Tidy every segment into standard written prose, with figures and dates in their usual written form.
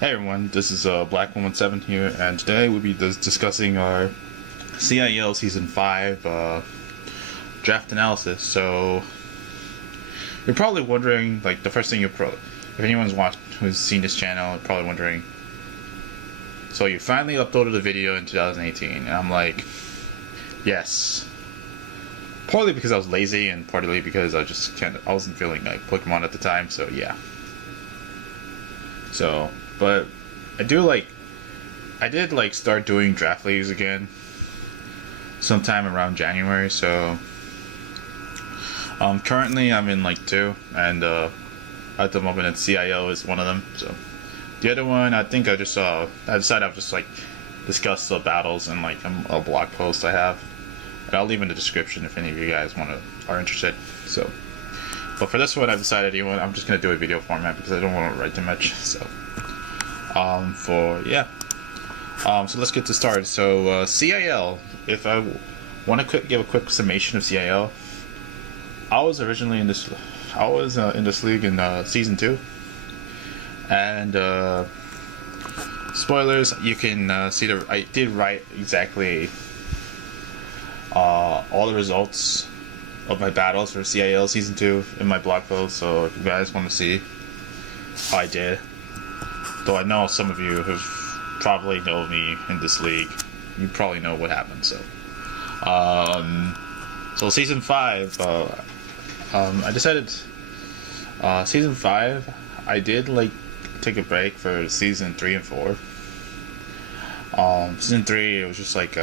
Hey everyone, this is Black117 here, and today we'll be discussing our CIL Season 5 draft analysis. So, you're probably wondering, like, the first thing if anyone's who's seen this channel, you're probably wondering, so you finally uploaded a video in 2018, and I'm like, yes. Partly because I was lazy, and partly because I wasn't feeling like Pokemon at the time, so yeah. So, but I did start doing draft leagues again sometime around January, so currently I'm in like 2, and at the moment CIL is one of them. So the other one, I think I decided I'll just like discuss the battles and like a blog post I have, and I'll leave in the description if any of you guys are interested. So, but for this one, I've decided I'm just gonna do a video format because I don't want to write too much. So. So let's get to start. So CIL, if I want to give a quick summation of CIL, I was originally in this league in season 2, and spoilers, you can see I did write exactly all the results of my battles for CIL season 2 in my blog post. So if you guys want to see how I did. Though I know some of you who probably know me in this league, you probably know what happened. So, season 5, I decided, season 5, I did like take a break for season 3 and 4. Season 3, it was just like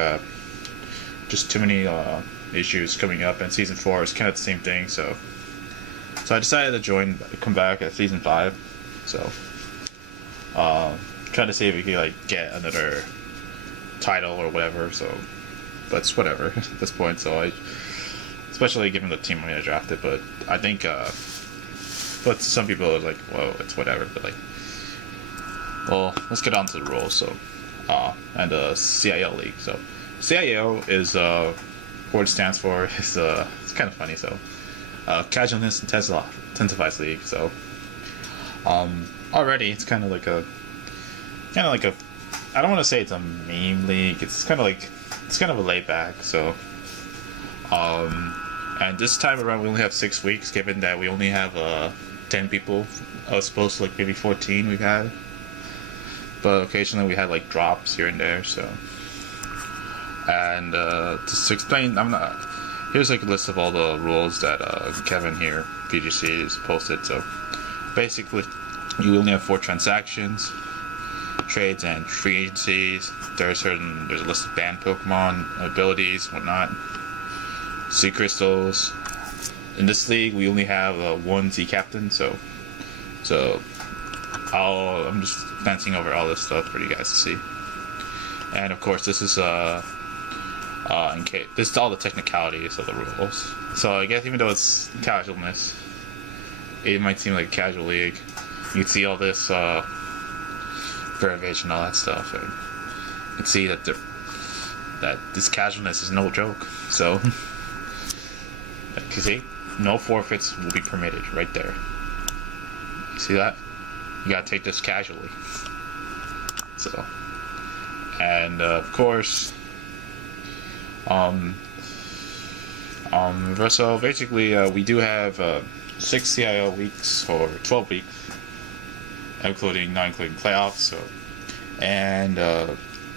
just too many issues coming up, and season 4 is kind of the same thing. So I decided to come back at season 5. So. Trying to see if we could like get another title or whatever. So, but it's whatever at this point. So especially given the team I'm gonna draft it, but I think, but some people are like, whoa, it's whatever. But like, well, let's get on to the rules. So, and the CIL league. So, CIL is what it stands for. It's kind of funny. So, Casualness Intensifies League. So, already it's kind of like a I don't want to say it's a meme league. It's kind of a laid back. So and this time around we only have 6 weeks, given that we only have 10 people as opposed to like maybe 14 we've had, but occasionally we had like drops here and there. So, and just to explain, here's like a list of all the rules that Kevin here, PGC, has posted. So basically you only have 4 transactions, trades, and free agencies. There's a list of banned Pokemon, abilities, whatnot. Sea crystals. In this league, we only have 1 Z captain, so I'm just glancing over all this stuff for you guys to see. And of course, this is this is all the technicalities of the rules. So I guess even though it's casualness, it might seem like a casual league. You can see all this derivation, all that stuff, and you can see that this casualness is no joke. So, like you see, no forfeits will be permitted right there. You see that? You gotta take this casually. So, and of course, so basically, we do have 6 CIL weeks or 12 weeks. Not including playoffs. So, and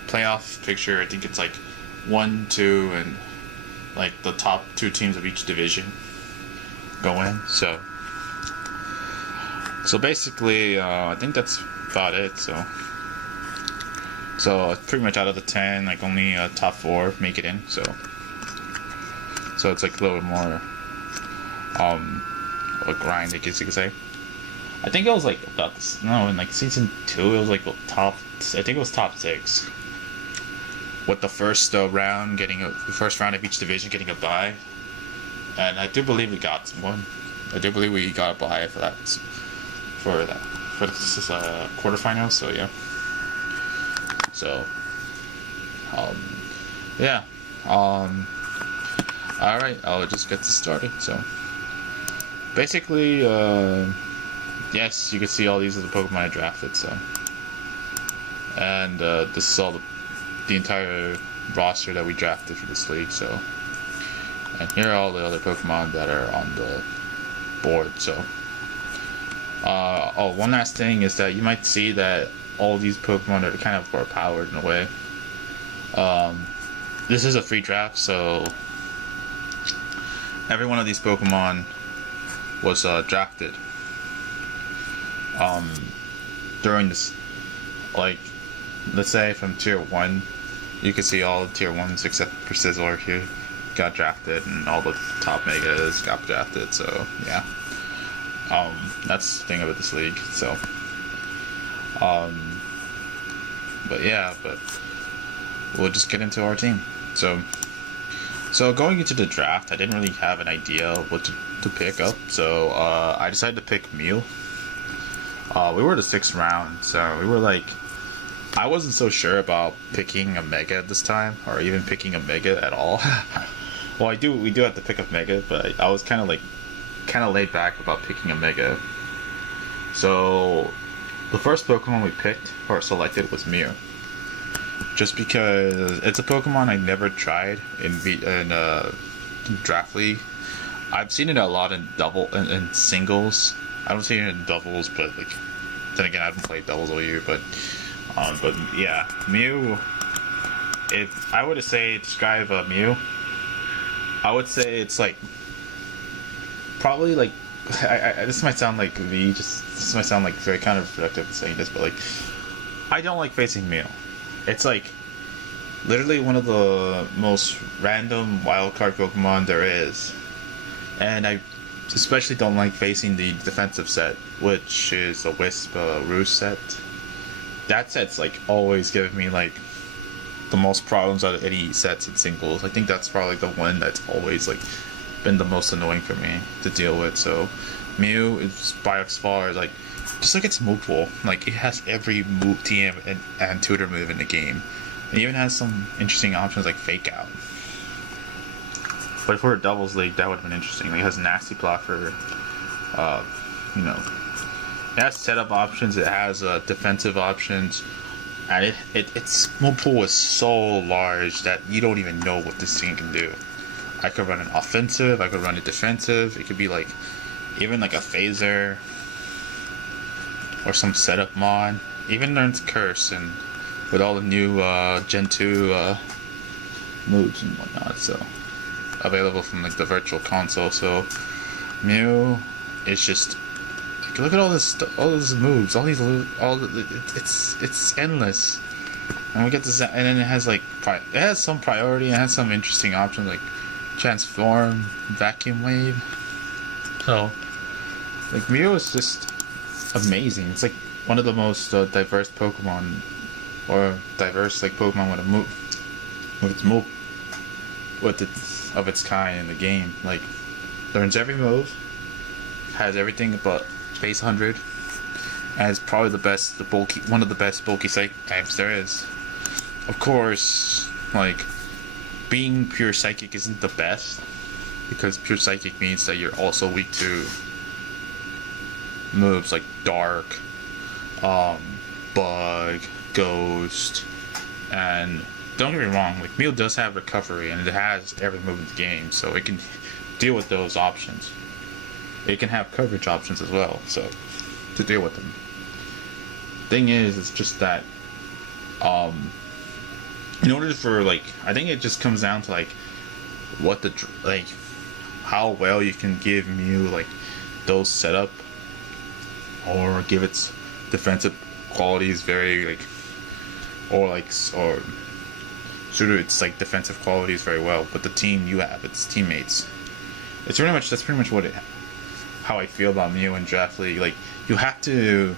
playoff picture, I think it's like 1, 2, and like the top 2 teams of each division go in. So basically, I think that's about it. So pretty much out of the 10, like only top 4 make it in. So it's like a little bit more a grind, I guess you could say. I think it was like in like season 2 it was like I think it was top 6, with the first round of each division getting a bye, and I do believe we got one. I do believe we got a bye for this quarterfinals. So yeah. So yeah. All right, I'll just get this started. So basically, yes, you can see all these are the Pokemon I drafted. So and this is all the entire roster that we drafted for this league. So, and here are all the other Pokemon that are on the board. So, oh, one last thing is that you might see that all these Pokemon are kind of overpowered in a way. This is a free draft, so every one of these Pokemon was drafted during this, like, let's say from tier 1, you can see all the tier 1s except for Sizzler here got drafted, and all the top megas got drafted, so yeah. That's the thing about this league, so but yeah, but we'll just get into our team. So going into the draft, I didn't really have an idea what to pick up, so I decided to pick Mew. We were the 6th round, so we were like, I wasn't so sure about picking a Mega at this time, or even picking a Mega at all. Well, we do have to pick up Mega, but I was kind of laid back about picking a Mega. So the first Pokemon we picked or selected was Mew, just because it's a Pokemon I never tried in Draft League. I've seen it a lot in in singles. I don't see it in doubles, but like, then again, I haven't played doubles all year. But yeah, Mew. If I were to describe Mew, I would say it's like probably like this might sound like me. This might sound like very counterproductive saying this, but like, I don't like facing Mew. It's like literally one of the most random wildcard Pokemon there is, and I especially don't like facing the defensive set, which is a Wisp Roost set. That set's like always given me like the most problems out of any sets in singles. I think that's probably the one that's always like been the most annoying for me to deal with. So Mew is by far like, just look at its move pool. Like, it has every move, TM and tutor move in the game. It even has some interesting options like Fake Out. But for a doubles league, that would have been interesting. Like, it has Nasty Blocker. You know, it has setup options. It has defensive options, and its move pool is so large that you don't even know what this thing can do. I could run an offensive. I could run a defensive. It could be like even like a phaser or some setup mod. Even learns Curse, and with all the new Gen 2 moves and whatnot, so available from like the virtual console. So Mew is just like, look at all these moves, it's endless. And we get this, and then it has like it has some priority, and it has some interesting options like Transform, Vacuum Wave. So like, Mew is just amazing. It's like one of the most diverse Pokemon, or diverse like Pokemon with a move, of its kind in the game. Like, learns every move, has everything but base 100, and it's probably one of the best bulky psychic types there is. Of course, like, being pure psychic isn't the best, because pure psychic means that you're also weak to moves like Dark, Bug, Ghost, and don't get me wrong, like, Mew does have recovery, and it has every move in the game, so it can deal with those options. It can have coverage options as well, so to deal with them. Thing is, it's just that in order for, like, I think it just comes down to like how well you can give Mew like those setup, or give its defensive qualities very like, or suit its like defensive qualities very well. But the team you have, its teammates, that's pretty much how I feel about Mew in Draft League. Like, you have to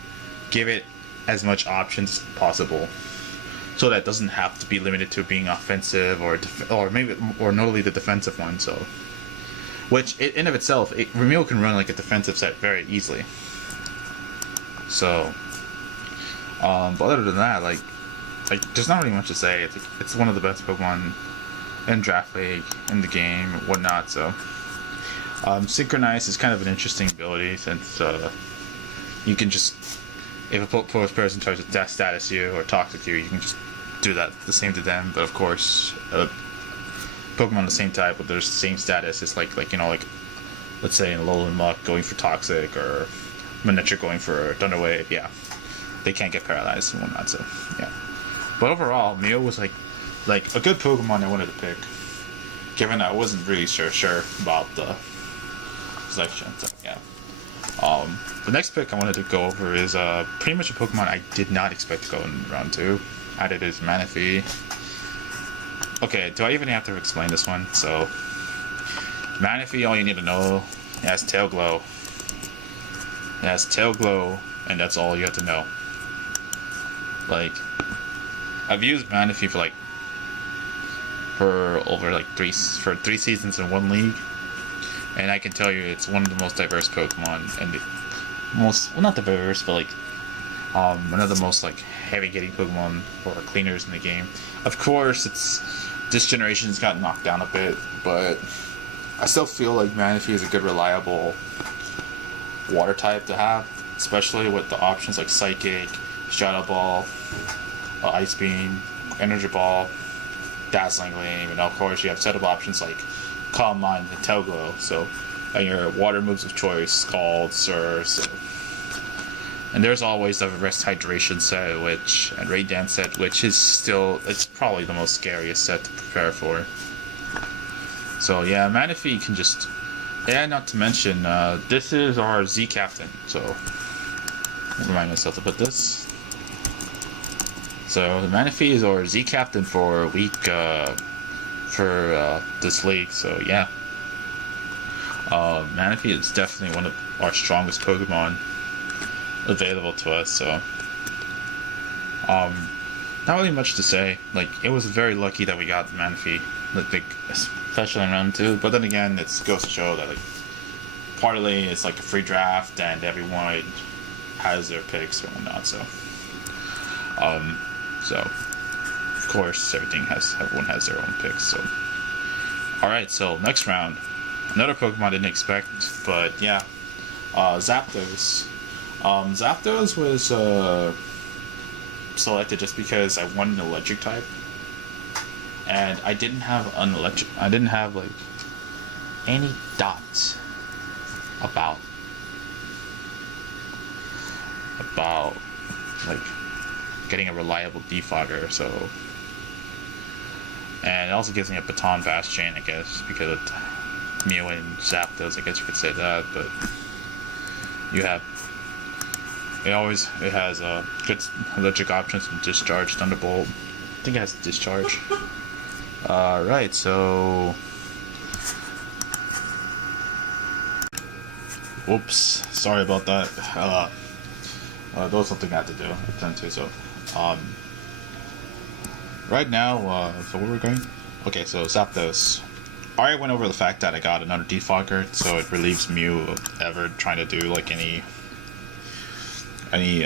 give it as much options as possible, so that it doesn't have to be limited to being offensive or notably the defensive one. So, which in of itself, Mew can run like a defensive set very easily. So, but other than that, like there's not really much to say. It's one of the best Pokemon in Draft League, in the game, whatnot. So, Synchronize is kind of an interesting ability, since you can just, if a person tries to death status you or toxic you, you can just do that the same to them. But of course, Pokemon the same type with their same status, it's like let's say in Alolan Muck going for toxic or Miniature going for Thunder Wave. Yeah, they can't get paralyzed and whatnot. So yeah. But overall, Mew was like a good Pokemon I wanted to pick, given I wasn't really sure about the selection. So yeah. The next pick I wanted to go over is pretty much a Pokemon I did not expect to go in round 2. Added is Manaphy. Okay, do I even have to explain this one? So, Manaphy, all you need to know, it has Tail Glow. It has Tail Glow, and that's all you have to know. Like, I've used Manaphy for over 3 seasons in one league, and I can tell you it's one of the most diverse Pokemon, and not diverse, but one of the most heavy hitting Pokemon for cleaners in the game. Of course, this generation's got knocked down a bit, but I still feel like Manaphy is a good, reliable water type to have, especially with the options like Psychic, Shadow Ball, Ice Beam, Energy Ball, Dazzling Gleam, and of course you have set of options like Calm Mind and Tail Glow. So, and your water moves of choice, Scald, Surf. So. And there's always the Rest Hydration set, and Raid Dance set, which is it's probably the most scariest set to prepare for. So yeah, Manaphy can just, not to mention, this is our Z Captain, so, I'll remind myself to put this. So, the Manaphy is our Z Captain for this league, so yeah. Manaphy is definitely one of our strongest Pokemon available to us, so not really much to say. It was very lucky that we got Manaphy, especially in round 2, but then again, it goes to show that partly it's a free draft and everyone has their picks and whatnot, so of course everyone has their own picks. So alright, so next round, another Pokemon I didn't expect, but yeah, Zapdos. Zapdos was selected just because I wanted an electric type, and I didn't have any dots about getting a reliable defogger. So, and it also gives me a Baton Bastion, I guess, because of Mew and Zapdos. I guess you could say that, but it has good electric options and Discharge, Thunderbolt. I think it has Discharge. Right, so... Whoops, sorry about that. That was something I had to do. So, right now, so where we're going? Okay, so Zapdos. I already went over the fact that I got another defogger, so it relieves Mew of ever trying to do any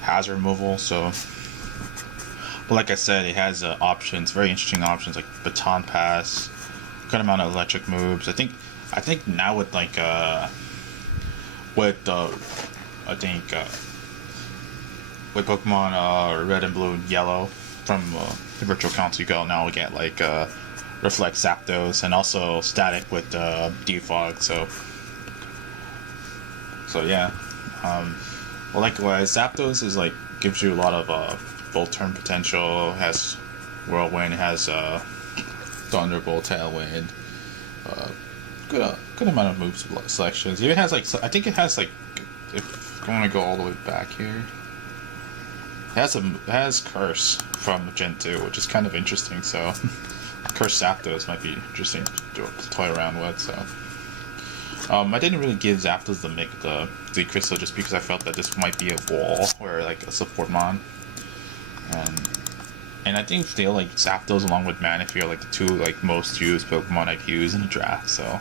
hazard removal. So, but like I said, it has options, very interesting options like Baton Pass, good amount of electric moves. I think now with with Pokemon Red and Blue and Yellow from the Virtual Council, you can now get Reflect Zapdos and also Static with Defog. So yeah. Well, likewise, Zapdos is gives you a lot of full turn potential. Has Whirlwind, has Thunderbolt, Tailwind. Good amount of move selections. It even has I think it has if I want to go all the way back here, it has Curse from Gen 2, which is kind of interesting. So Curse Zapdos might be interesting to toy around with. So. I didn't really give Zapdos the Z Crystal just because I felt that this might be a wall or a support mon, and I think still Zapdos along with Manaphy are the two most used Pokemon I've used in the draft. So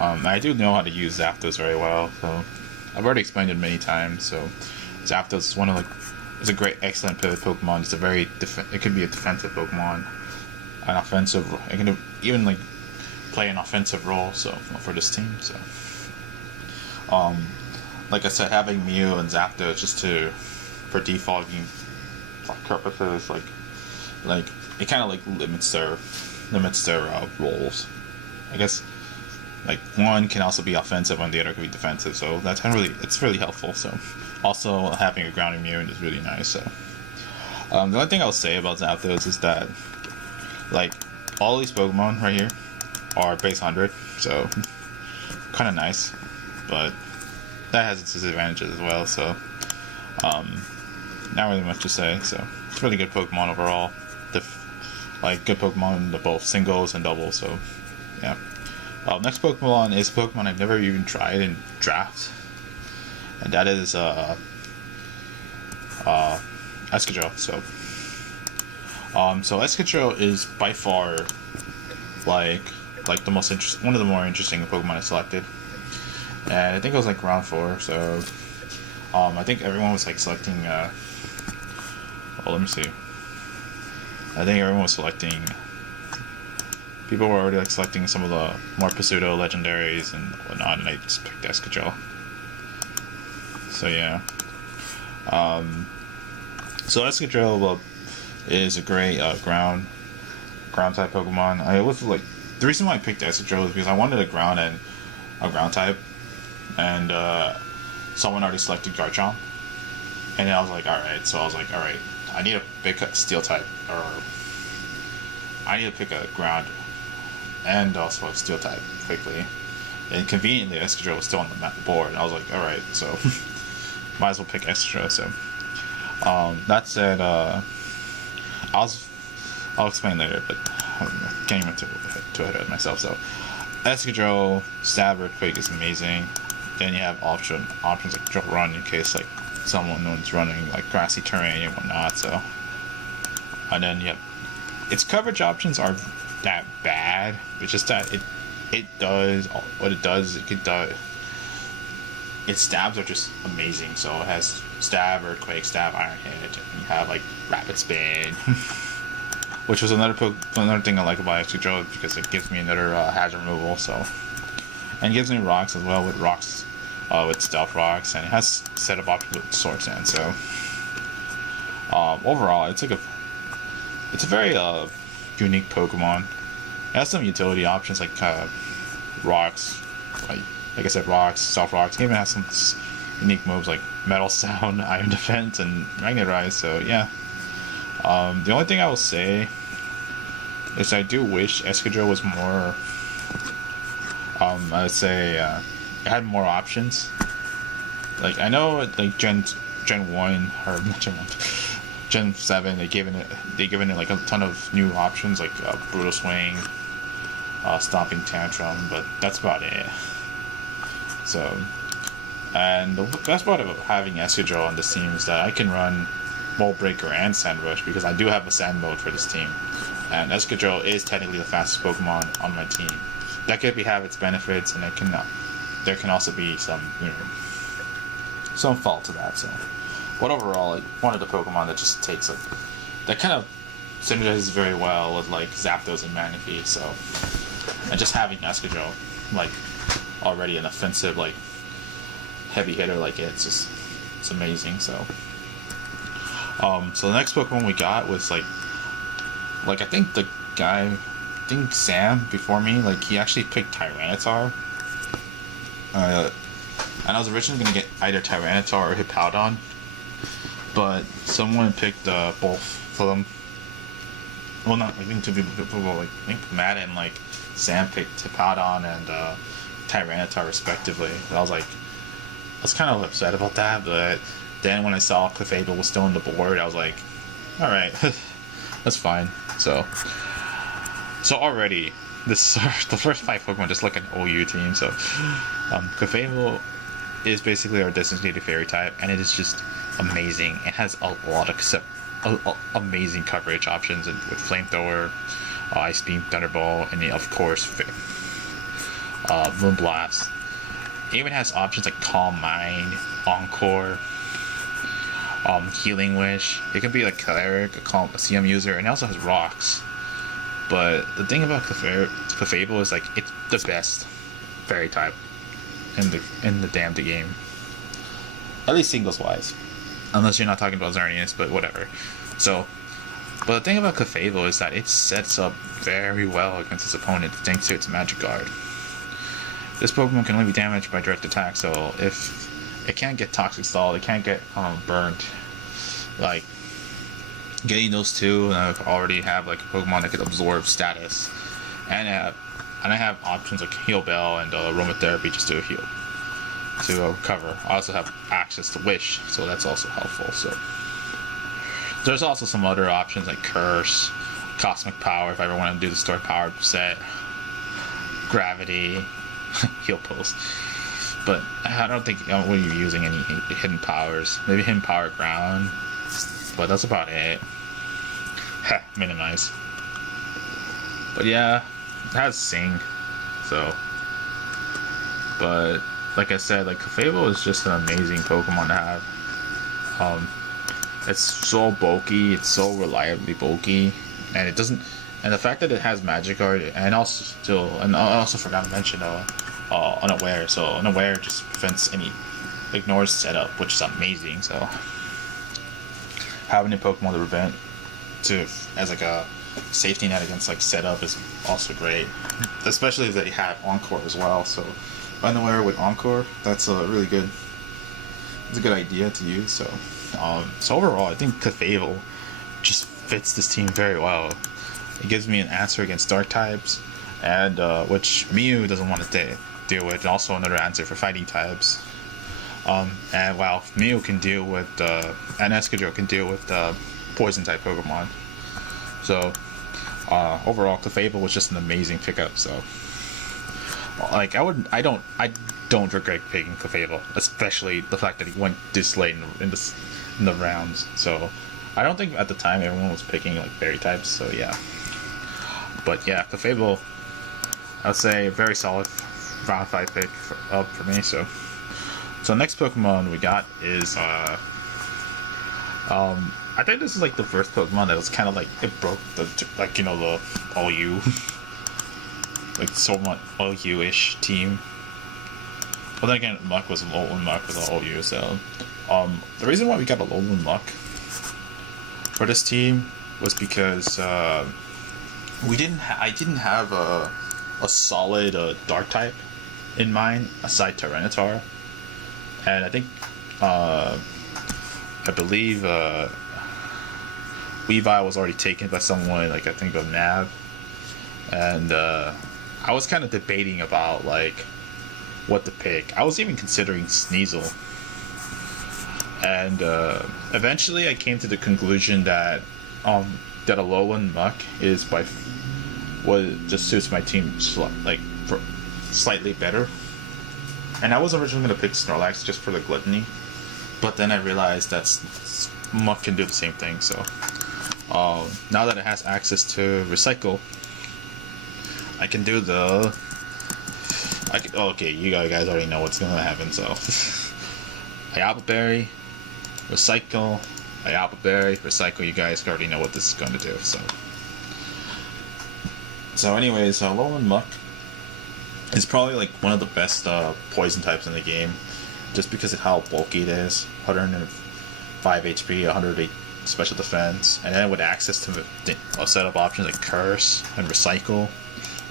I do know how to use Zapdos very well. So I've already explained it many times. So Zapdos is it's a great, excellent pivot Pokemon. It's a very it could be a defensive Pokemon, an offensive. It can even play an offensive role for this team. So like I said, having Mew and Zapdos just for defaulting purposes, like it kind of like limits their roles. I guess like one can also be offensive and the other can be defensive, so that's it's really helpful. So also having a ground immune is really nice. So the only thing I'll say about Zapdos is that like all these Pokemon right here are base 100, so kind of nice, but that has its disadvantages as well. So not really much to say. So it's really good Pokemon overall. Like good Pokemon in the both singles and doubles. So yeah. Next Pokemon is a Pokemon I've never even tried in draft, and that is Escadrille. So Escadrille is by far like the most one of the more interesting Pokemon I selected, and I think it was like round 4. So I think everyone was like selecting. Let me see. I think everyone was selecting. People were already like selecting some of the more pseudo legendaries and whatnot, and I just picked Escadrille. So yeah. So Escadrille is a great ground type Pokemon. I was like, the reason why I picked Escadrille is because I wanted a ground type, and someone already selected Garchomp, and then I was like, alright. So I was like, alright, I need to pick a steel type, or I need to pick a ground and also a steel type quickly. And conveniently, Escadrille was still on the board, and I was like, alright, so might as well pick Escadrille. So that said, I'll explain later, but I'm getting too ahead of myself. So Escadrille Stab Earthquake is amazing. Then you have options like Drill Run in case like someone's running like grassy terrain and whatnot. So, and then you have its coverage options aren't that bad. It's just that it does what it does. Its stabs are just amazing. So it has Stab, Earthquake, Stab, Iron Hit, and you have like Rapid Spin, which was another thing I like about Escadrille because it gives me another hazard removal. So, and it gives me rocks as well with rocks, with Stealth Rocks, and it has set up options with Sword Sand. So, overall, it's a very unique Pokemon. It has some utility options like rocks, like I said, rocks, Stealth Rocks. It even has some unique moves like Metal Sound, Iron Defense, and Magnetize. So yeah. The only thing I will say is I do wish Escadrille was more. I would say it had more options. Like I know, like Gen 1 or not Gen 1. Gen 7, they given it like a ton of new options like Brutal Swing, Stomping Tantrum, but that's about it. So, and the best part of having Escadrille on this team is that I can run Bolt Breaker and Sand Rush because I do have a Sand mode for this team, and Escadrille is technically the fastest Pokemon on my team. That could have its benefits, and there can also be some some fault to that. So. But overall, like, one of the Pokemon that just that kind of synergizes very well with like Zapdos and Manaphy. So, and just having Escadrille, like, already an offensive, like, heavy hitter like it's amazing. So, so the next Pokemon we got was like I think Sam before me, like he actually picked Tyranitar. And I was originally gonna get either Tyranitar or Hippowdon. But someone picked both of them. Well, not I think two people. Like I think Matt and like Sam picked Hippowdon and Tyranitar respectively. And I was kind of upset about that. But then when I saw Clefable was still on the board, I was like, all right, that's fine. So already this is the first 5 Pokemon just like an OU team. So Clefable is basically our designated fairy type, and it is just amazing. It has a lot of amazing coverage options with Flamethrower, Ice Beam, Thunderbolt, and of course Moonblast. It even has options like Calm Mind, Encore, Healing Wish. It can be like Cleric, a CM user, and it also has rocks. But the thing about Clefable is like it's the best fairy type in the damn game. At least singles wise. Unless you're not talking about Xerneas, but whatever. So, but the thing about Clefable is that it sets up very well against its opponent thanks to its Magic Guard. This Pokemon can only be damaged by direct attack, so if it can't get Toxic Stalled, it can't get burnt. Like, getting those two, and I already have like a Pokemon that could absorb status, and I have options like Heal Bell and Aromatherapy just to heal, to recover. I also have access to Wish, so that's also helpful. So there's also some other options like Curse, Cosmic Power if I ever want to do the Story Power set, Gravity, Heal Pulse. But I don't think we're using any hidden powers. Maybe hidden power ground, but that's about it. Minimize. But yeah, it has Sing. So, but like I said, like Clefable is just an amazing Pokemon to have. It's so bulky. It's so reliably bulky, and it doesn't. And the fact that it has Magic Guard, and I also forgot to mention Unaware. So Unaware just prevents ignores setup, which is amazing. So having a Pokemon to prevent as like a safety net against like setup is also great, especially if they have Encore as well. So Unaware with Encore, that's a really good. It's a good idea to use. So overall, I think Clefable just fits this team very well. It gives me an answer against Dark types, and which Mew doesn't want to deal with, and also another answer for fighting types. And while Mew can deal with, and Escadrille can deal with poison type Pokemon. So overall, Clefable was just an amazing pickup. So like I don't regret picking Clefable, especially the fact that he went this late in the rounds. So I don't think at the time everyone was picking like berry types. So yeah. But yeah, Clefable, I would say a very solid round 5 pick for me. So next Pokemon we got is I think this is like the first Pokemon that was kind of like it broke the the all you like somewhat all you-ish team. Well, then again, Muck was all you. So the reason why we got a Alolan Muck for this team was because I didn't have a solid Dark type in mind aside Tyranitar, and I think I believe Weavile was already taken by someone like I think of Nav, and I was kind of debating about like what to pick. I was even considering Sneasel, and eventually I came to the conclusion that that Alolan Muck is just suits my team slightly better. And I was originally going to pick Snorlax just for the gluttony, but then I realized that Muck can do the same thing. So now that it has access to Recycle, I can do okay, you guys already know what's going to happen. So Ayaba Berry, Recycle, Ayaba Berry, Recycle. You guys already know what this is going to do. So anyways, Alolan Muck is probably like one of the best poison types in the game, just because of how bulky it is. 105 HP, 108 special defense, and then with access to a set of options like Curse and Recycle.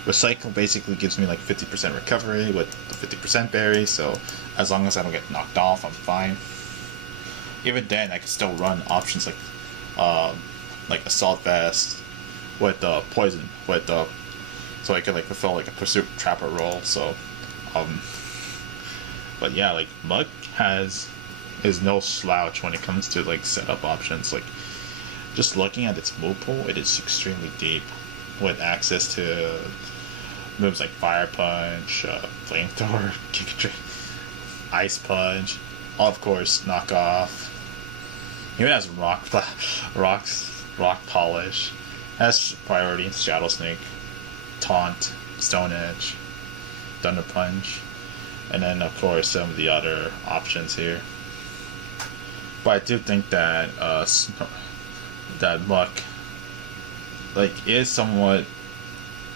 Recycle basically gives me like 50% recovery with the 50% berry, so as long as I don't get knocked off, I'm fine. Even then, I can still run options like Assault Vest with poison, so I can like fulfill like a Pursuit Trapper role. So, but yeah, like Muck is no slouch when it comes to like setup options. Like just looking at its move pool, it is extremely deep with access to moves like Fire Punch, Flamethrower, Kick and Drain, Ice Punch, of course Knockoff. Even has Rock Polish, has Priority, Shadow Snake, Taunt, Stone Edge, Thunder Punch, and then of course some of the other options here. But I do think that that Muck is somewhat.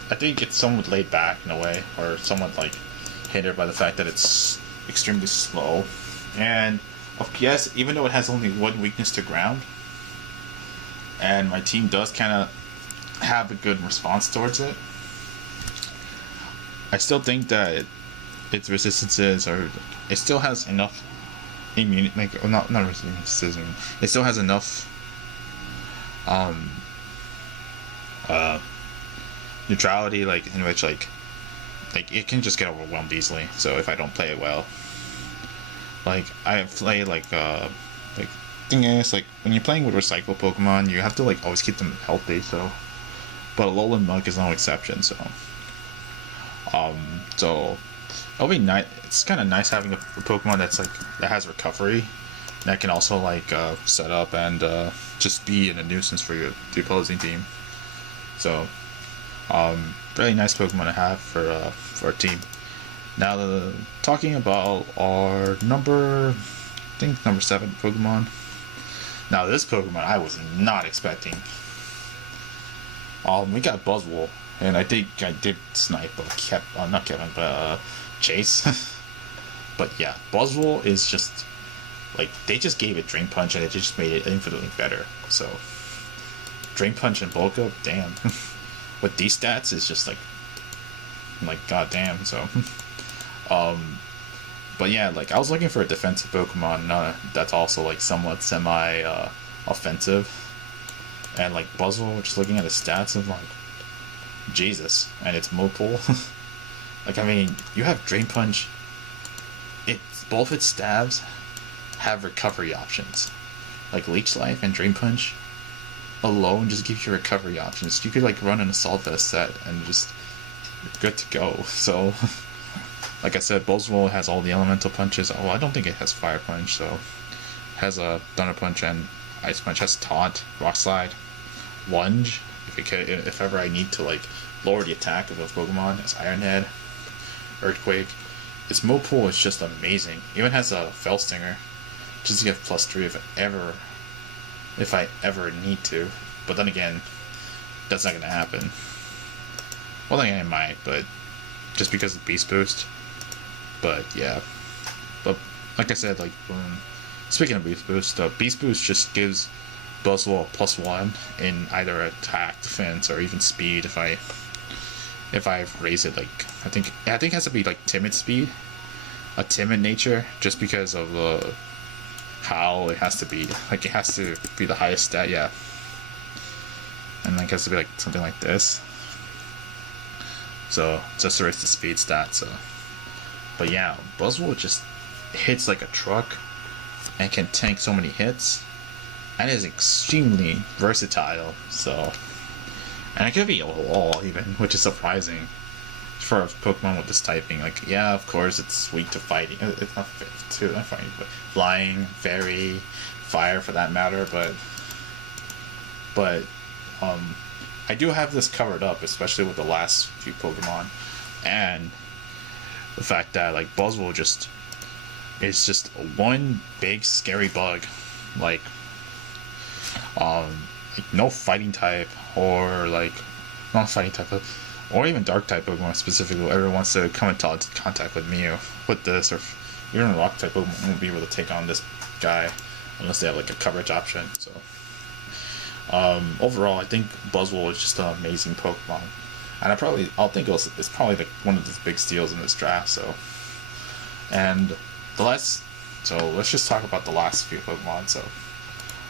I think it's somewhat laid back in a way, or somewhat like hindered by the fact that it's extremely slow, and yes, even though it has only one weakness to ground, and my team does kind of have a good response towards it, I still think that its resistances are. It still has enough immunity, like well, not resistances. It still has enough neutrality, like in which like it can just get overwhelmed easily. So if I don't play it well, like I play like thing is like when you're playing with recycle Pokemon, you have to like always keep them healthy. So, but Alolan Mug is no exception. So it'll be nice. It's kind of nice having a Pokemon that's like that has recovery, that can also like set up and just be a nuisance for the opposing team. So, really nice Pokemon to have for our team. Now, talking about our number 7 Pokemon. Now, this Pokemon I was not expecting. We got Buzzwole, and I think I did snipe, but not Kevin, but Chase. But yeah, Buzzwole is just like they just gave it Drain Punch, and it just made it infinitely better. So, Drain Punch and Bulk Up, damn. With these stats, it's just like goddamn. So, but yeah, like I was looking for a defensive Pokemon that's also like somewhat semi offensive, and like Buzzwole, just looking at the stats, I'm like, Jesus, and it's Mopul. Like I mean, you have Drain Punch. Both its stabs have recovery options, like Leech Life and Drain Punch alone just gives you recovery options. You could like run an Assault Vest set and just good to go. So, like I said, Buzzwole has all the elemental punches. Oh, I don't think it has Fire Punch, so it has a Thunder Punch and Ice Punch. It has Taunt, Rock Slide, Lunge. If ever I need to like lower the attack of a Pokemon, it's Iron Head, Earthquake. Its Mopul is just amazing. It even has a Fell Stinger, just to get +3 if I ever need to. But then again, that's not gonna happen. Well, then again, it might, but just because of Beast Boost. But yeah, but like I said, like speaking of Beast Boost just gives Buzzwole +1 in either attack, defense, or even speed. If I raise it, like I think it has to be like timid speed, a timid nature, just because of how it has to be. Like it has to be the highest stat, yeah. And like it has to be like something like this. So just to raise the speed stat. So, but yeah, Buzzwole just hits like a truck and can tank so many hits, and is extremely versatile. So. And it could be a wall even, which is surprising for a Pokemon with this typing. Like, yeah, of course, it's weak to fighting. It's not fighting, but flying, fairy, fire for that matter. But I do have this covered up, especially with the last few Pokemon, and the fact that like Buzzwole is just one big scary bug, like no fighting type or like non-fighting type or even dark type Pokemon specifically whoever wants to come into contact with Mew with this, or even a rock type Pokemon won't be able to take on this guy unless they have like a coverage option. So overall I think Buzzwole is just an amazing Pokemon, and I'll think it's probably like one of the big steals in this draft. So let's just talk about the last few Pokemon. So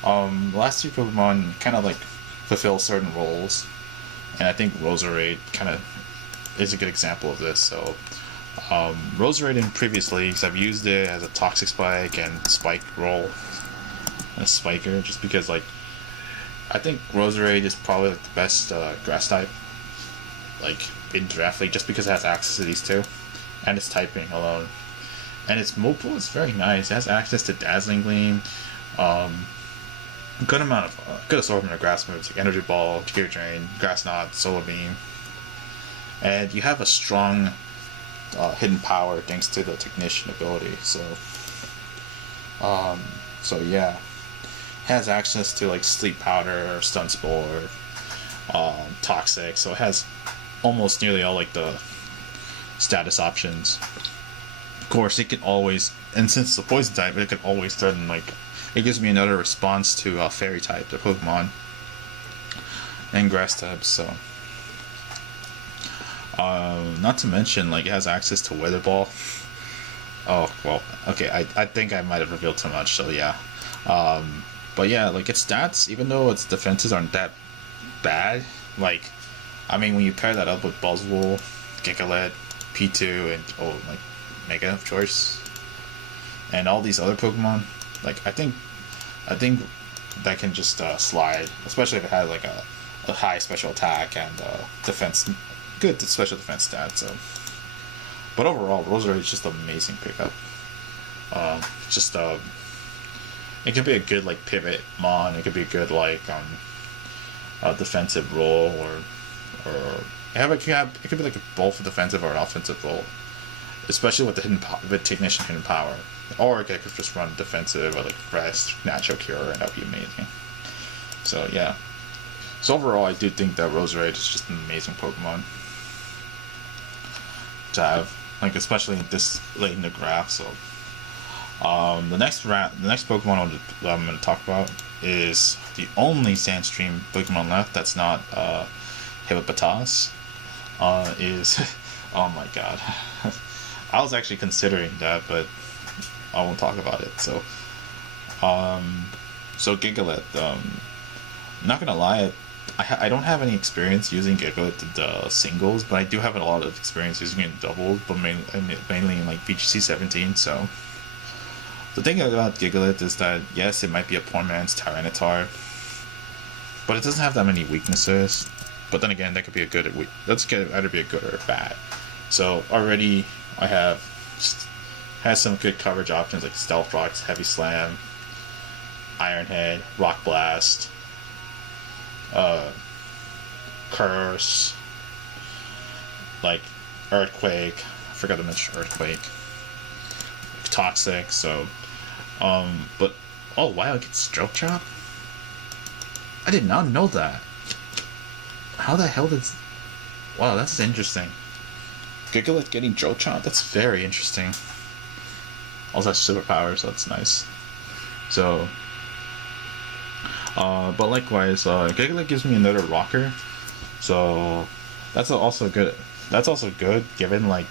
the last two Pokemon kind of like fulfill certain roles, and I think Roserade kind of is a good example of this. So Roserade in previous leagues, I've used it as a Toxic Spike and Spike role, a Spiker, just because like I think Roserade is probably like the best Grass type like in Draft League, just because it has access to these two and its typing alone. And its Mopul is very nice. It has access to Dazzling Gleam, good assortment of grass moves like Energy Ball, Gear Drain, Grass Knot, Solar Beam, and you have a strong hidden power thanks to the Technician ability. So yeah, it has access to like Sleep Powder, Stun Spore, Toxic. So it has almost nearly all like the status options. Of course, it can always and since it's a poison type, it can always threaten, like, it gives me another response to fairy type, the Pokemon, and grass types, so. Not to mention, like, it has access to Weather Ball. Oh, well, okay, I think I might have revealed too much, so yeah. But yeah, like, its stats, even though its defenses aren't that bad, like, I mean, when you pair that up with Buzzwole, Gigalette, P2, and, like, Mega of choice, and all these other Pokemon, like, I think that can just slide, especially if it has, like, a high special attack and defense, good special defense stats, so. But overall, Roserade is just an amazing pickup. Just it could be a good, like, pivot mon. It could be a good, like, defensive role, or it could be like both a defensive or an offensive role, especially with the Technician hidden power. Or it could just run defensive or like rest, natural cure, and that'd be amazing. So yeah. So overall, I do think that Roserade is just an amazing Pokemon to have, like, especially this late in the draft. So the next Pokemon I'm going to talk about is the only Sandstream Pokemon left that's not Hippopotas. Is oh my god, I was actually considering that, but I won't talk about it. So Gigalette. Not gonna lie, I don't have any experience using Gigalette in the singles, but I do have a lot of experience using it in doubles, but mainly in, like, VGC 17. So the thing about Gigalette is that, yes, it might be a poor man's Tyranitar, but it doesn't have that many weaknesses. But then again, that could be either be a good or a bad. So already I has some good coverage options like Stealth Rocks, Heavy Slam, Iron Head, Rock Blast, Curse, like Earthquake. I forgot to mention Earthquake. Toxic. So, but oh wow, it gets Stroke Chop. I did not know that. How the hell did? Wow, that's interesting. Gigalette getting Stroke Chop. That's very interesting. Also has superpowers, so that's nice. So, but likewise, Gigalette gives me another rocker, so that's also good. That's also good, given, like,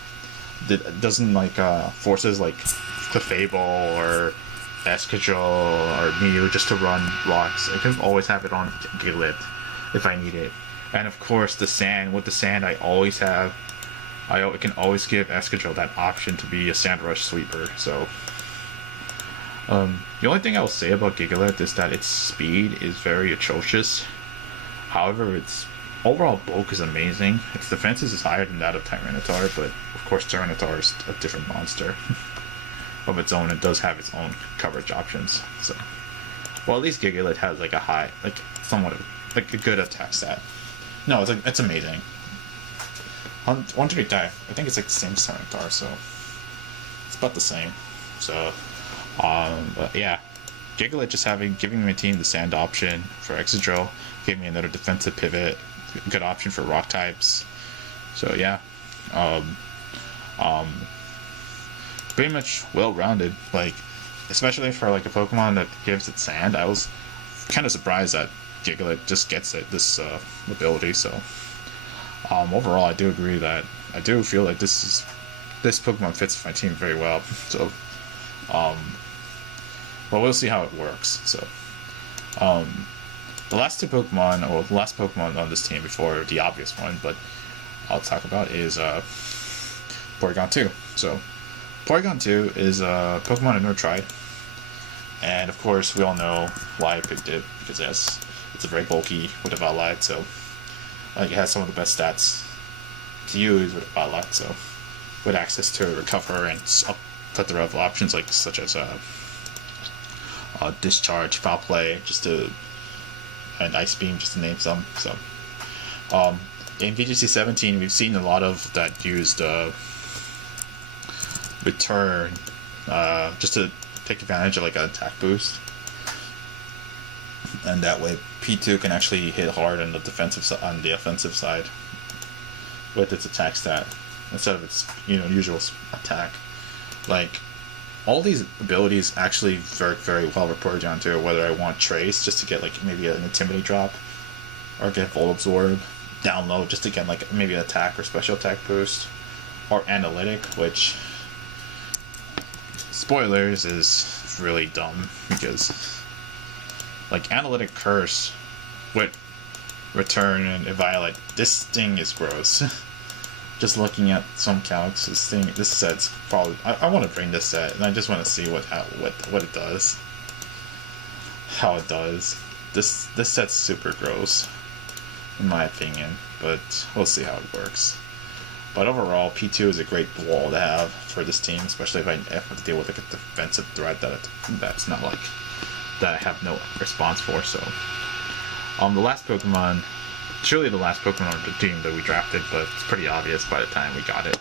it doesn't, like, forces like Clefable or Escadrille or Mew just to run rocks. I can always have it on Gigalette if I need it. And of course, the sand. With the sand, I can always give Escadrille that option to be a Sand Rush sweeper. So, the only thing I will say about Gigalette is that its speed is very atrocious. However, its overall bulk is amazing. Its defenses is higher than that of Tyranitar, but of course Tyranitar is a different monster of its own. It does have its own coverage options. So, well, at least Gigalette has, like, a high, like, somewhat of, like, a good attack stat. No, it's amazing. 130 dive. I think it's like the same as Tyranitar, so it's about the same. So, but yeah, Gigalette just giving my team the sand option for Excadrill, gave me another defensive pivot, good option for rock types. So yeah, pretty much well-rounded. Like, especially for, like, a Pokemon that gives it sand, I was kind of surprised that Gigalette just gets this ability. So overall, I do agree that I do feel like this Pokemon fits my team very well. So but we'll see how it works. So the last Pokemon on this team before the obvious one, but I'll talk about, is Porygon 2. So Porygon 2 is a Pokemon I've never tried, and of course we all know why I picked it, because it's a very bulky with a Vowlite, so it has some of the best stats to use with a Vowlite, so with access to recover and a plethora of options, like such as Discharge, Foul Play, and Ice Beam, just to name some. So in VGC 17, we've seen a lot of that used Return, just to take advantage of, like, an attack boost, and that way P2 can actually hit hard on the offensive side with its attack stat instead of its usual attack. Like, all these abilities actually work very well with Porygon too. Whether I want Trace just to get like maybe an Intimidate drop, or get Volt Absorb down low just to get like maybe an attack or special attack boost, or Analytic, which spoilers is really dumb because like Analytic Curse with Return and Violet, this thing is gross. Just looking at some calcs, this set's probably. I want to bring this set, and I just want to see what it does, how it does. This set's super gross, in my opinion, but we'll see how it works. But overall, P2 is a great wall to have for this team, especially if I have to deal with like a defensive threat that's not like that I have no response for. So, the last Pokemon. Surely the last Pokemon on the team that we drafted, but it's pretty obvious by the time we got it,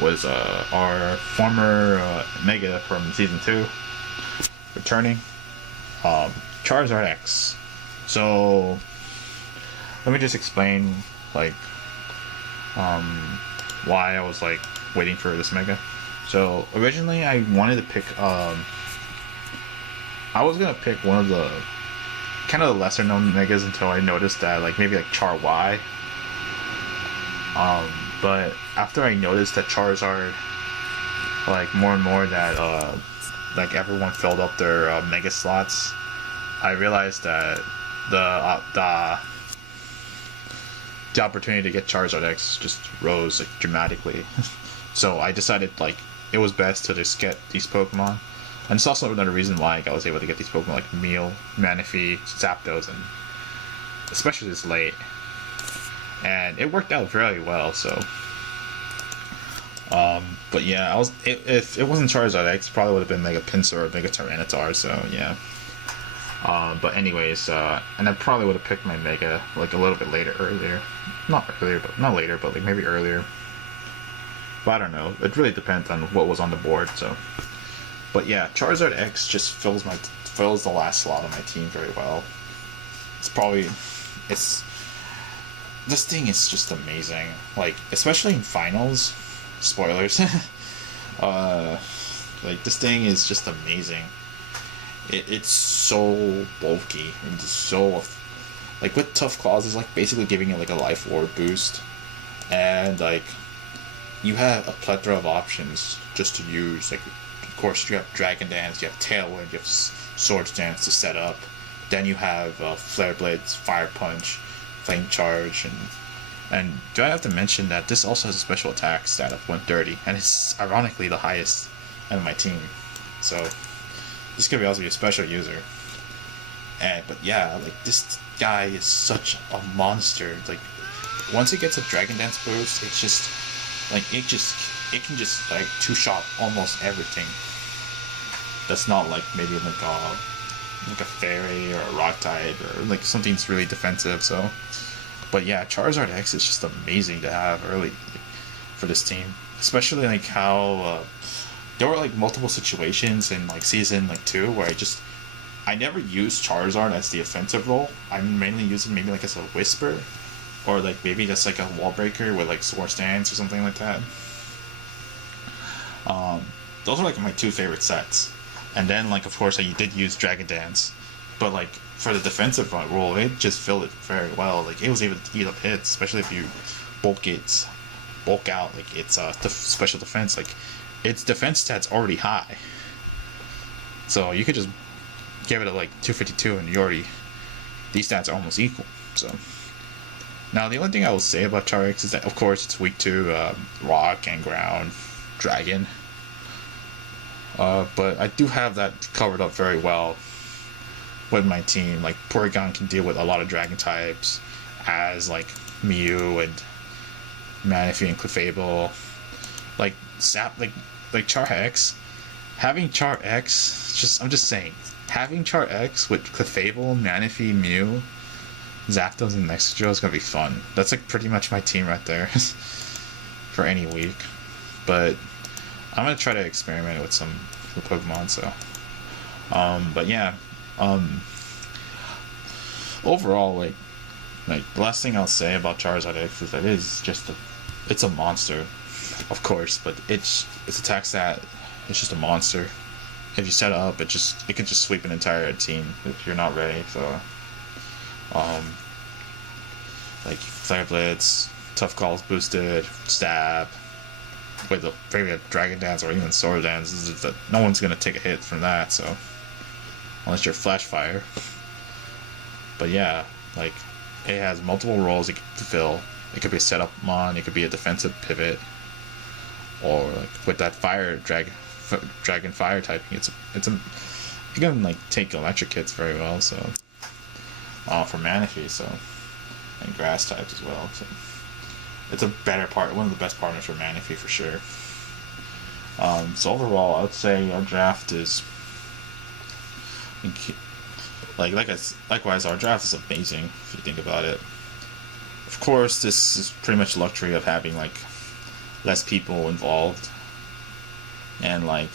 was our former Mega from Season 2, returning, Charizard X. So, let me just explain, like, why I was, like, waiting for this Mega. So, originally I wanted to pick, I was gonna pick one of the kind of the lesser known megas until I noticed that like maybe like Char Y. But after I noticed that Charizard, like more and more that like everyone filled up their mega slots, I realized that the opportunity to get Charizard X just rose like dramatically. So I decided like it was best to just get these Pokemon. And it's also another reason why I was able to get these Pokemon like Mew, Manaphy, Zapdos, and especially this late. And it worked out very well, so. But yeah, if it wasn't Charizard X, it probably would have been Mega Pinsir or Mega Tyranitar, so yeah. But anyways, and I probably would have picked my Mega like a little bit earlier. Not later, but like maybe earlier. But I don't know. It really depends on what was on the board, so. But yeah, Charizard X just fills the last slot of my team very well. This thing is just amazing. Like, especially in finals, spoilers. Like this thing is just amazing. It's so bulky and so like with Tough Claws is like basically giving it like a Life Orb boost, and like you have a plethora of options just to use. Like, of course, you have Dragon Dance, you have Tailwind, you have Swords Dance to set up. Then you have Flare Blades, Fire Punch, Flame Charge, and do I have to mention that this also has a special attack stat of 130, and it's ironically the highest in my team. So this could also be a special user. But yeah, like this guy is such a monster. Like once it gets a Dragon Dance boost, it's just like it can just like two-shot almost everything. That's not like maybe like a fairy or a rock type or like something that's really defensive. So, but yeah, Charizard X is just amazing to have early for this team, especially like how there were like multiple situations in like season like 2 where I never used Charizard as the offensive role. I'm mainly using maybe like as a Whisper, or like maybe just like a Wall Breaker with like Swords Dance or something like that. Those are like my two favorite sets. And then like of course I did use Dragon Dance, but like for the defensive role it just filled it very well. Like it was able to eat up hits, especially if you bulk out like its special defense. Like its defense stats already high, so you could just give it a like 252 and these stats are almost equal. So now the only thing I will say about Char X is that of course it's weak to rock and ground, dragon. But I do have that covered up very well with my team. Like Porygon can deal with a lot of dragon types, as like Mew and Manaphy and Clefable. Like Char X, having Char X, I'm just saying, having Char X with Clefable, Manaphy, Mew, Zapdos, and Mexidro is gonna be fun. That's like pretty much my team right there for any week. But I'm gonna try to experiment with some Pokemon. So, but yeah, overall, like the last thing I'll say about Charizard X is that it's a monster, of course, but its attack stat, it's just a monster. if you set it up, it can just sweep an entire team if you're not ready. So, like Flare Blitz, Tough Calls boosted, Stab, with a maybe Dragon Dance or even Sword Dance, no one's gonna take a hit from that. So, unless you're Flash Fire. But yeah, like it has multiple roles it can fulfill. It could be a setup mon, it could be a defensive pivot, or like with that dragon fire typing, you can like take electric hits very well. So for Manaphy, so and grass types as well. So it's a one of the best partners for Manaphy for sure. So overall, I would say our draft is likewise our draft is amazing if you think about it. Of course, this is pretty much the luxury of having like less people involved, and like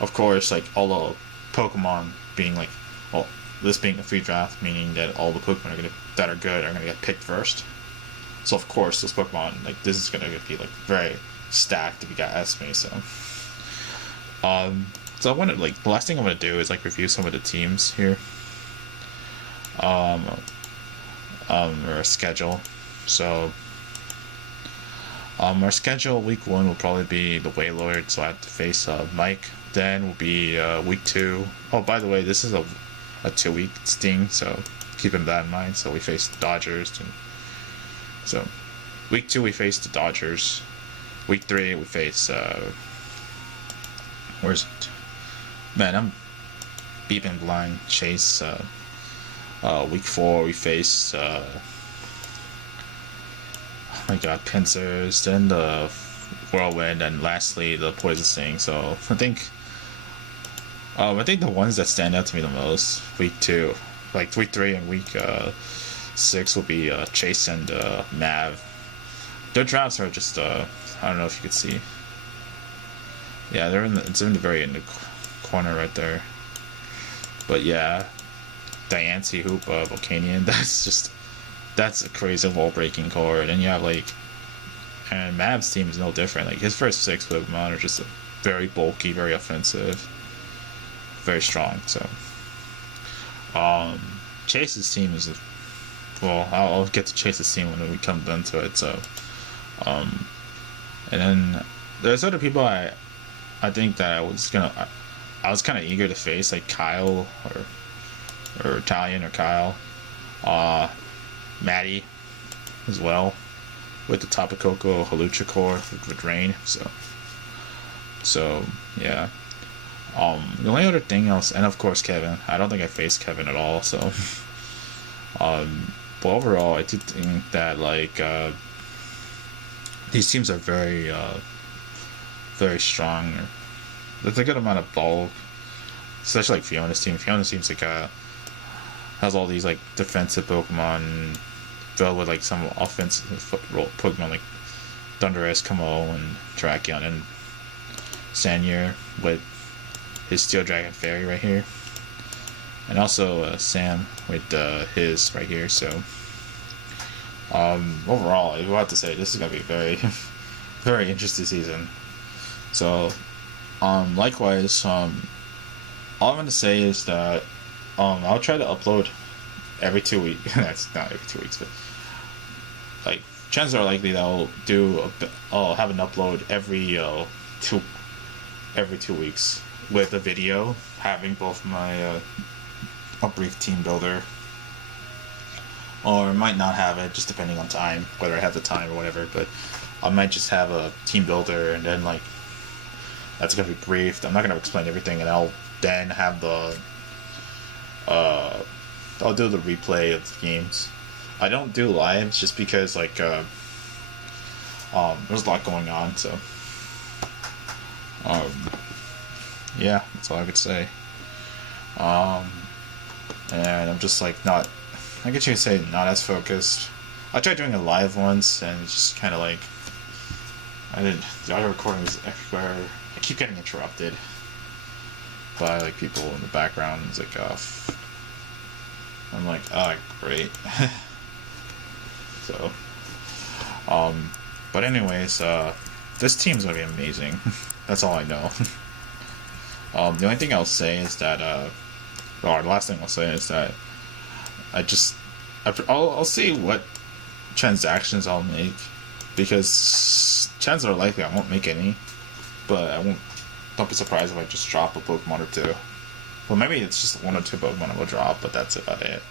of course like all the Pokemon being like, well, this being a free draft, meaning that all the Pokemon that are good are gonna get picked first. So of course those Pokemon, like this is gonna be like very stacked if you got Esme. So I wanted the last thing I'm gonna do is like review some of the teams here. Or a schedule. So our schedule week 1 will probably be the Wailord, so I have to face Mike. Then will be week 2. Oh, by the way, this is a 2-week thing, so keeping that in mind. So we face the Dodgers. So week 2 we face the Dodgers. Week 3 we face where's it? Man, I'm beeping blind. Chase. Week 4 we face oh my god, Pincers, then the Whirlwind, and lastly the Poison Sting. So I think the ones that stand out to me the most, week 2, like week 3 and week 6 will be Chase and Mav. Their drafts are just I don't know if you could see. Yeah, it's in the corner right there. But yeah, Diancie, Hoopa, Volcanion, that's a crazy wall-breaking core. And you have and Mav's team is no different. Like his first 6 Pokemon are just very bulky, very offensive, very strong. So Chase's team is well, I'll get to Chase's team when we come down to it. So and then there's other people I think that I was kind of eager to face, like Kyle or Italian or Kyle, Maddie as well, with the Tapu Koko Halucha core with Rain. So yeah. The only other thing else, and of course Kevin. I don't think I faced Kevin at all. So, but overall, I do think that these teams are very, very strong. There's a good amount of bulk, especially like Fiona's team. Fiona's team's has all these defensive Pokemon filled with some offensive Pokemon like Thundurus, Kamo, and Terrakion, and Sanyur with his Steel Dragon Fairy right here, and also Sam with his right here. So overall, I will have to say this is gonna be a very very interesting season. So likewise, all I'm gonna say is that I'll try to upload every 2 weeks. That's not every 2 weeks, but chances are likely that I'll have an upload every 2 weeks with a video having both my a brief team builder, or I might not have it, just depending on time, whether I have the time or whatever. But I might just have a team builder, and then that's gonna be briefed. I'm not gonna explain everything, and I'll then have I'll do the replay of the games. I don't do lives just because there's a lot going on. So yeah, that's all I could say. And I'm just not, I guess you could say, not as focused. I tried doing a live once, and it's just kind of the audio recording was everywhere. I keep getting interrupted by people in the background. It's I'm oh, great. So but anyways, this team's gonna be amazing. That's all I know. The only thing I'll say is that, or the last thing I'll say is that I just, I'll see what transactions I'll make, because chances are likely I won't make any, but don't be surprised if I just drop a Pokemon or two. Well, maybe it's just one or two Pokemon I will drop, but that's about it.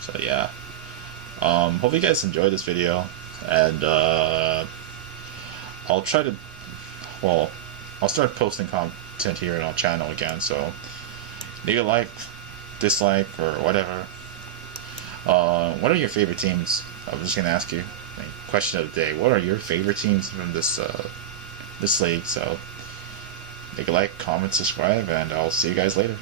So yeah. Hope you guys enjoyed this video, and I'll try to, well, I'll start posting content here on our channel again, so leave a like, dislike, or whatever. What are your favorite teams? I was just gonna ask you, like, question of the day. What are your favorite teams from this league? So, make a like, comment, subscribe, and I'll see you guys later.